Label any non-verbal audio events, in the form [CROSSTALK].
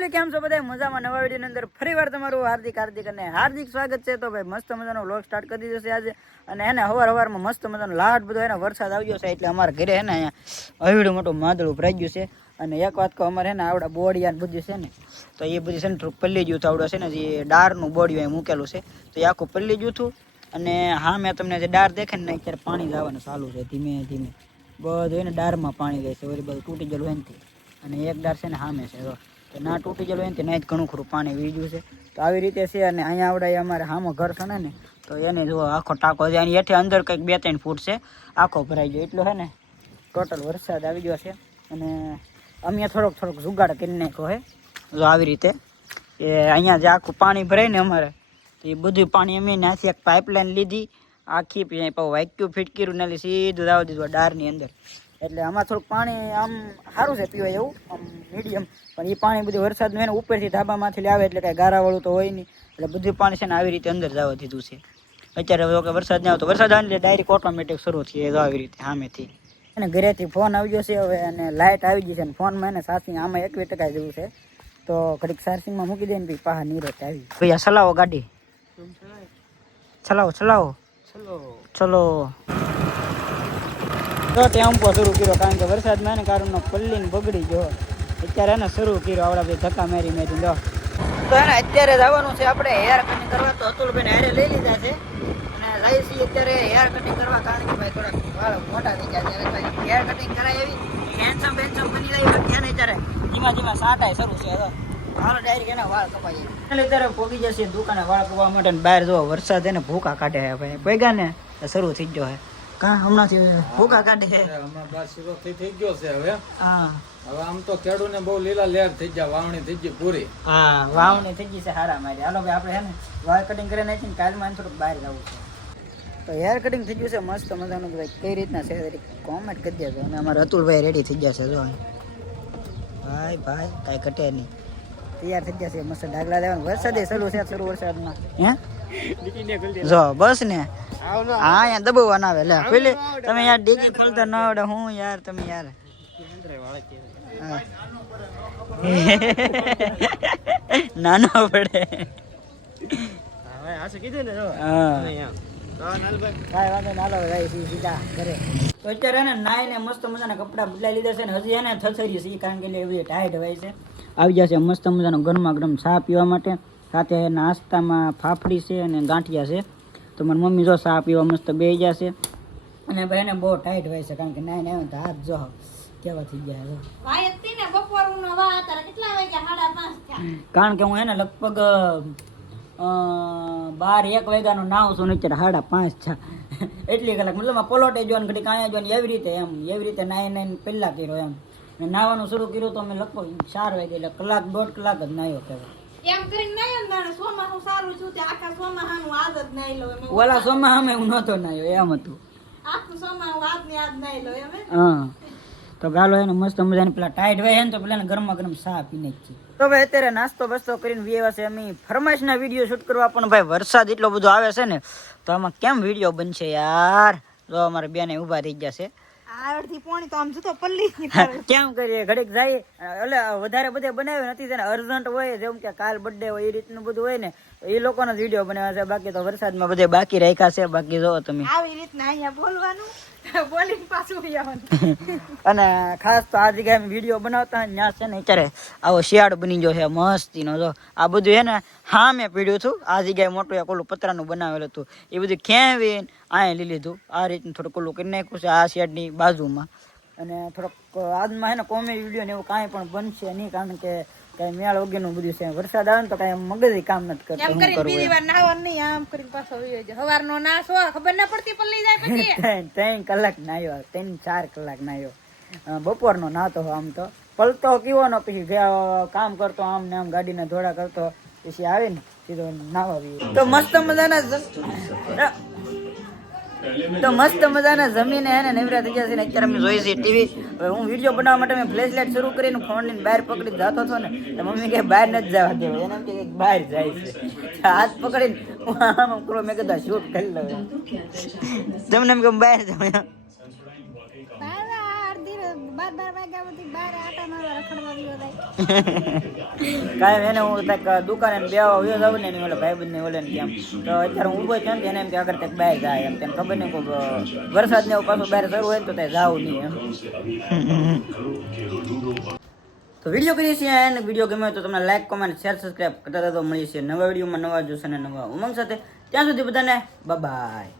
Family કેમ છો બધા મજામાં? નવા વિડીયોની અંદર ફરી વાર તમારું હાર્દિક હાર્દિક અને હાર્દિક સ્વાગત છે. તો ભાઈ, મસ્ત મજાનો વ્લોગ સ્ટાર્ટ કરી દીધો છે આજે. અને એને હવાર હવારમાં મસ્ત મજાનો લાટ બધો એને વરસાદ આવ્યો છે એટલે અમારા ઘરે હે અહીંયા અહીડું મોટું માદળું ભરાઈ ગયું છે. અને એક વાત કહો, અમારે હે ને આવડા બોડિયા બધું છે ને, તો એ બધી છે ને થોડુંક પલ્લી હતું આવડે છે ને, જે ડારનું બોડિયું અહીં મૂકેલું છે. તો એ આખું પલ્લી હતું અને હા, મેં તમને જે ડાર દેખે ને અત્યારે પાણી લાવવાનું ચાલુ છે ધીમે ધીમે. બધું એને ડારમાં પાણી જાય છે બધું તૂટી ગયેલું ને અને એક ડાર છે ને સામે છે તો ના તૂટી ગયેલું હોય ને ત્યાં જ ઘણું ખરું પાણી વીજ્યું છે. તો આવી રીતે છે અને અહીંયા આવડે અમારે સામો ઘર છે ને તો એને જો આખો ટાંકો છે, એની હેઠે અંદર કંઈક બે ત્રણ ફૂટ છે. આખો ભરાઈ ગયો. એટલો છે ને ટોટલ વરસાદ આવી ગયો છે. અને અમે થોડોક થોડોક જુગાડ કરી નાખ્યો હે જો આવી રીતે કે અહીંયા જે આખું પાણી ભરાય ને અમારે, તો એ બધું પાણી અમે ત્યાંથી એક પાઇપલાઇન લીધી. આખી પછી વાક્યુમ ફિટ કર્યું ને સીધું દાવ દીધું ડારની અંદર. એટલે આમાં થોડુંક પાણી આમ સારું છે પીવાય એવું આમ મીડિયમ પણ એ પાણી બધું વરસાદનું એને ઉપરથી ધાબામાંથી લાવે એટલે કાંઈ ગારાવાળું તો હોય નહીં. એટલે બધું પાણી છે ને આવી રીતે અંદર જવા દીધું છે. અત્યારે હવે કે વરસાદ નહીં આવતો. વરસાદ આવે એટલે ડાયરેક્ટ ઓટોમેટિક શરૂ થઈ જાય આવી રીતે સામેથી. અને ઘરેથી ફોન આવ્યો છે હવે અને લાઇટ આવી ગઈ છે અને ફોનમાં એને ચાર્જિંગ આમાં એકવી ટકા જેવું છે. તો ઘડીક ચાર્જિંગમાં મૂકી દે ને પછી પાહા નીરજ આવી. ભૈયા ચલાવો ગાડી. ચલાવો ચલાવો. ચલો. તો ટેમ્પો શરૂ કર્યો કારણ કે વરસાદમાં ને કારણનો પલ્લીને બગડી ગયો. અત્યારે એને શરૂ કર્યો આવડા ભાઈ ધક્કા મારી મેરી લો. તો એને અત્યારે જવાનું છે આપણે હેર કટિંગ કરવા. તો અતુલભાઈ હારે લઈ લીધા છે. અને જાય છીએ અત્યારે હેર કટિંગ કરવા કારણ કે ભાઈ થોડાક વાળ મોટા થઈ ગયા છે. ભાઈ હેર કટિંગ કરાય એવી હેન્ડસમ બેન્ડસમ બની લઈ ત્યાં અત્યારે ધીમા ધીમા સાટાય શરૂ છે તો હાલો ડાયરેક્ટ એના વાળ કપાઈએ. એટલે અત્યારે પોગી જશે દુકાને વાળ કપાવવા માટે બહાર જો વરસાદ એને ભૂકા કાઢે છે ભાઈ. ભેગા ને શરૂ થઈ ગયો છે. કા હમણાંથી ભૂકા કાઢે છે? હમણાં બાર શીરો થઈ થઈ ગયો છે હવે. હા. હવે આમ તો ખેડૂને બહુ લીલા લેર થઈ ગયા વાવણી થઈ ગઈ પૂરી. હા વાવણી થઈ ગઈ છે હારા મારી. હાલો ભાઈ આપણે હે ને વાળ કટિંગ કરી નાખીને કાલમાં થોડુંક બહાર જવું છે. તો હેર કટિંગ થઈ ગયું છે મસ્ત મજાનું ભાઈ. કઈ રીતના છે? કોમેન્ટ કરી દેજો. અને અમારા અતુલભાઈ રેડી થઈ ગયા છે જો. ભાઈ ભાઈ કાંઈ કટે નહીં. તૈયાર થઈ ગયા છે મસ્ત ડાગલા દેવાનું વરસાદે શરૂ છે શરૂ વરસાદમાં. હે? જો બસ ને. હા અહીંયા દબાવવાના આવે. લે પેલી તમે યાર ડીજી ખોલતા ન આવડે હું યાર તમે યાર. નાનો પડે. હા. કાંઈ વાંધો ના લો સીધા તો અત્યારે એને નાઈને મસ્ત મજાના કપડા બદલાઈ લીધા છે ને હજી એને થસરી છે કારણ કે એવી ટાઈટ હોય છે. આવી જશે મસ્ત મજાનો ગરમા ગરમ ચા પીવા માટે. સાથે નાસ્તામાં ફાફડી છે અને ગાંઠિયા છે. તો મારી મમ્મી જો ચા પીવા મસ્ત બે જશે. અને ભાઈ એને બહુ ટાઈટ હોય છે કારણ કે નાઈ નાઈ તો હાથ જો કેવા થઈ ગયા થયા. કારણ કે હું એને લગભગ બાર એક વાગ્યાનો નાવ છું ને અત્યારે સાડા પાંચ છે એટલી કલાક. મતલબ પલોટે જોવાનું ઘડી કાંઈ જોવાનું એવી રીતે એમ એવી રીતે નાઈ નાઈને પહેલાં કર્યો એમ. નાવાનું શરૂ કર્યું તો અમે લગભગ ચાર વાગે એટલે કલાક દોઢ કલાક જ નાયો કહેવાય. એમ કરીને નહીં ને તાણે ચોમાસું સારું છું તે આખા ચોમાસાનું આદ જ નહીં લો એમ ઓલા સોમાં અમે હું નહોતો નાયો એમ હતું. આખું ચોમાસું આદની આદ નહીં લો એમ. હા. તો ગાલો એને મસ્ત મજાની પેલા ટાઈટ હોય ને તો પેલા ગરમા ગરમ ચા પીને નાખી તો ભાઈ અત્યારે નાસ્તો બસ્તો કરીને વ્યવા છે અમે ફરમાઈશના વીડિયો શૂટ કરવા પણ ભાઈ વરસાદ એટલો બધો આવે છે ને તો આમાં કેમ વીડિયો બનશે યાર? જો અમારે બેને ઊભા થઈ ગયા છે. આરથી પોણી તો આમ જતો પલ્લી [LAUGHS] કેમ કરીએ? ઘડીક જાય. એટલે વધારે બધે બનાવ્યું નથી તેને અર્જન્ટ હોય જેમ કે કાલ બર્થડે હોય એ રીતનું બધું હોય ને એ લોકોના જ વીડિયો બનાવ્યા છે. બાકી તો વરસાદમાં બધે બાકી રાખ્યા છે. બાકી જો તમે. આવી રીતના અહીંયા બોલવાનું. [LAUGHS] અને ખાસ તો આ જગ્યાએ વીડિયો બનાવતા ત્યાં છે ને અત્યારે આવો શિયાળ બની ગયો છે, મસ્તીનો જો. આ બધું છે ને હા મેં પીડ્યું હતું. આ જગ્યાએ મોટું એક ઓલું પતરાનું બનાવેલું હતું. એ બધું ખેંવીને અહીંયા લઈ લીધું. આ રીતનું થોડુંક ઓલું કરી નાખ્યું છે, આ શિયાળની બાજુમાં. અને થોડોક આજમાં છે ને કોમેડી વીડિયો ને એવું કાંઈ પણ બનશે નહીં, કારણ કે કાંઈ મેળ વગેરેનું બધું છે. વરસાદ આવે ને તો કઈ મગજ કામ નથી કરતો. એમ કરીને બીજી વાર નાવાનું નહીં આમ કરીને પાછો આવી જાય. સવારનો હોય ખબર ના પડતી પલ્લી જાય પછી. [LAUGHS] ત્રણ કલાક નાયો ત્રણ ચાર કલાક નાયો બપોરનો નાતો આમ તો. પલતો કીવાનો પછી ગયા કામ કરતો આમ ને આમ ગાડીના ધોળા કરતો પછી આવે ને સીધો નાવા તો મસ્ત મજાના તો મસ્ત મજાના જમીને હે ને નવરા થઈ જશે ને અત્યારે અમે જોઈએ છીએ ટીવી હવે હું વીડિયો બનાવવા માટે મેં ફ્લેશ લાઇટ શરૂ કરીને ફોન લઈને બહાર પકડી જતો હતો ને તો મમ્મી કે બહાર નથી જવા દેવો એને એમ કે બહાર જાય છે હાથ પકડીને હું આમ કરો, મેં કીધું શૂટ કરી લઉં. તમને એમ કે બહાર જાઉં. બાર બાર કાંઈ એને હું કંઈક દુકાને બેવા વયો જાવ ને એની ઓલે ભાઈબંધ ને ઓલે કેમ. તો અત્યારે હું ઊભો છે ને એને એમ કે આગળ કંઈક બહાર જાય એમ. તેમ ખબર નહીં કોઈ વરસાદ ને એવું પાછું બહાર શરૂ હોય તો ત્યાં જાવું નહીં એમ. તો વીડિયો કરીએ છીએ અને વીડિયો ગમ્યો તો તમને લાઈક કોમેન્ટ શેર સબસ્ક્રાઈબ કરતા તો મળીએ છીએ નવા વિડીયોમાં નવા જોશે અને નવા ઉમંગ સાથે. ત્યાં સુધી બધાને બાય